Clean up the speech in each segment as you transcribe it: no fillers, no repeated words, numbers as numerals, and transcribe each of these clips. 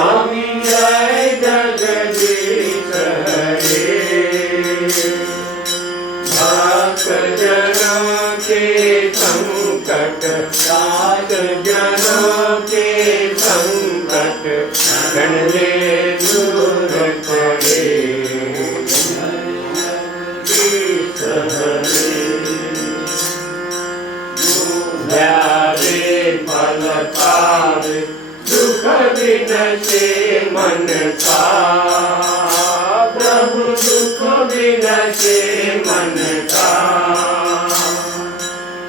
स्वामी जय जगदीश हरे। भक्त जनों के संकट दास जनों के संकट हरण ले दूर करे। ध्यावे फल पावे दुख विनसे मन का। प्रभु दुख विनसे मन का।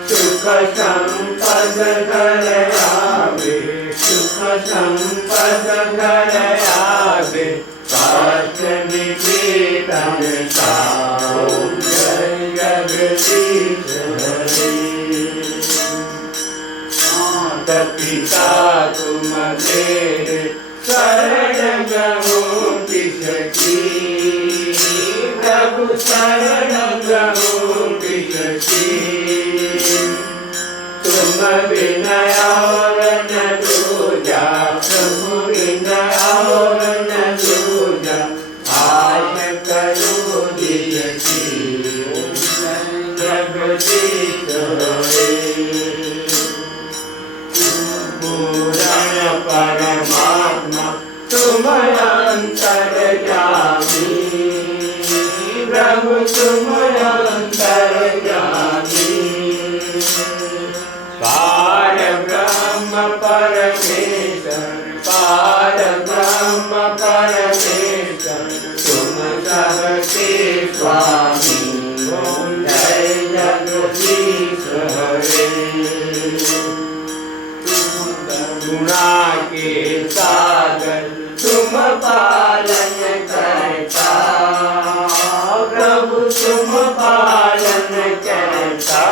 सुख संपद घर आवे सुख संपद घर आवे पास निकेतन का। जय जगदीश हरे। माता पिता तुम मेरे शरण गहो किसकी। प्रभु शरण गहो किसकी। तुम बिना और न दूजा प्रभु बिना और न दूजा। आज करो जिसकी जगदीश हरे। पूर्ण परमात्मा तुम अंतर्यामी। प्रभु तुम अंतर्यामी। पार ब्रह्म परमेश्वर पार ब्रह्म परमेश्वर तुम सबके स्वामी। ओम जय जगदीश हरे। गुणा के सागर तुम पालन करता। प्रभु तुम पालन करता।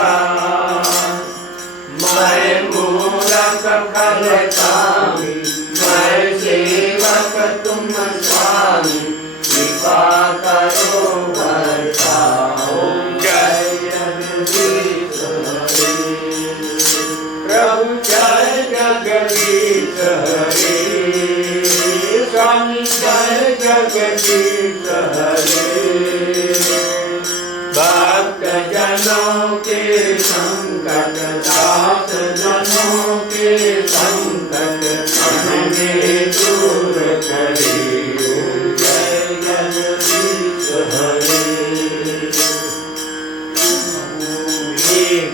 मैं मूरख फल कामी मैं सेवक तुम स्वामी। कृपा करो भरता। ओम जय जगदीश हरे। प्रभु जय जगदीश हरे। स्वामी जय जगदीश हरे। भक्त जनों के संकट दास जनों के संकट हमें दूर करे। जय जगदीश हरे।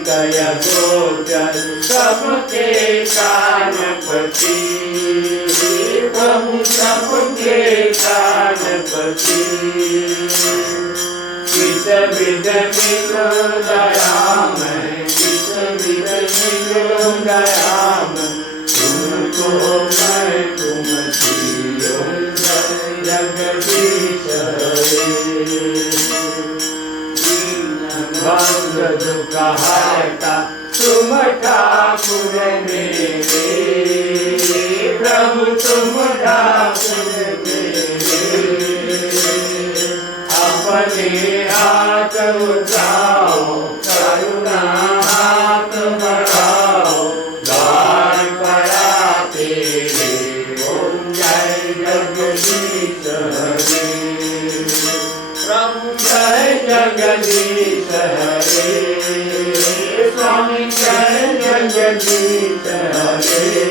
कय गोचर सबके कानपति। प्रभु सबके कानपति। किस विध मिलो दयामय किस विध मिलो दयामय। तुमको मैं तुम सियो जय जगदीश हरे। बंद दुख हरता तुम ठाकुर मेरे। प्रभु तुम ठाकुर मेरे। अपने हाथ उठाओ करुणा हाथ बढ़ाओ। द्वार पड़ा तेरे। ओम जय जगदीश हरे। प्रभु जय जगदीश हरे। स्वामी जय जगदीश हरे।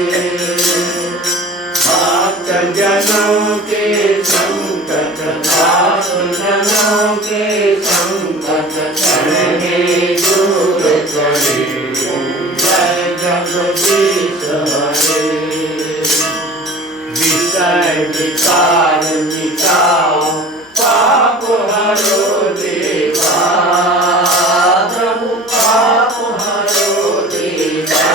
भक्त जनों के संकट दास जनों के संकट हरने दूर करे। जय जगदीश हरे। विषय विकार मिटाओ पाप हरो देवा। प्रभु पाप हरो देवा।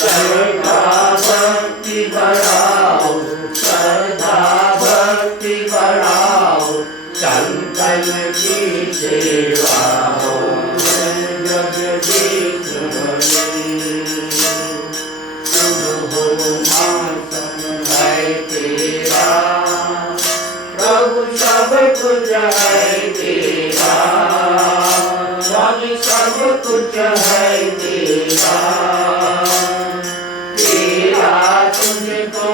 श्रद्धा भक्ति बढ़ाओ श्रद्धा भक्ति बढ़ाओ। संतन की सेवा हो जगदीश हरे। तुम हो मातम है तेरा। प्रभु सब कुछ है तेरा। स्वामी सब कुछ है तेरा। तेरा तुझको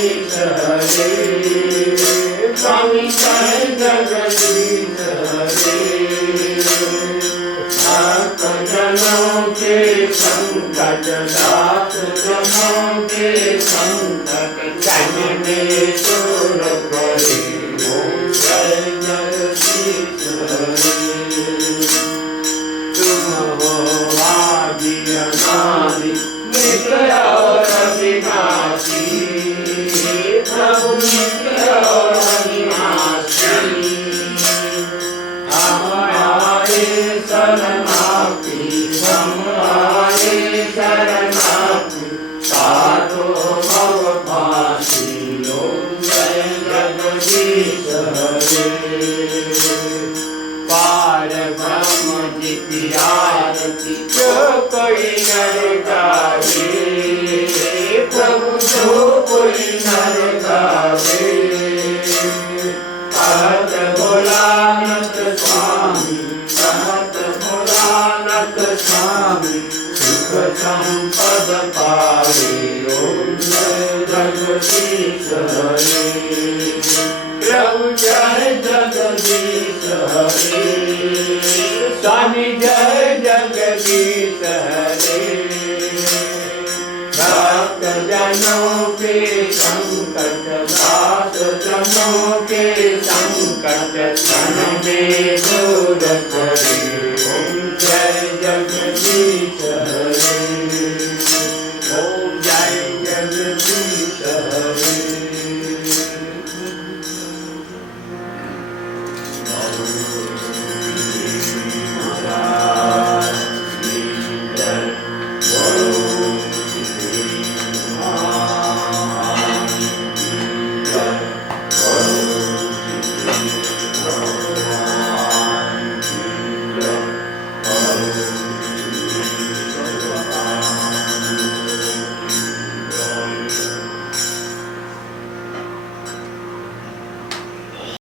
जगदीश हरे, स्वामी जय जगदीश हरे। भक्त जनों के संकट, दास जनों के संकट, जन में दूर करे, ओम जय जगदीश हरे। तुम हो आदि अनादि, नित्य और अविनाशी, प्रभु नित्य और अविनाशी। हम आए शरणार्थी, हम आए शरणार्थी, साधो भवपाशी, ओम जय जगदीश हरे। पार ब्रह्म जी की आरती जो कोई नर गावे, प्रभु जो कोई नर गावे। कहत भोलानाथ स्वामी, कहत भोलानाथ स्वामी, सुख संपद पावे, ओम जय जगदीश हरे। प्रभु जय जगदीश हरे, स्वामी जय जगदीश हरे। भक्त जनों के संकट, दास जनों के संकट, जन में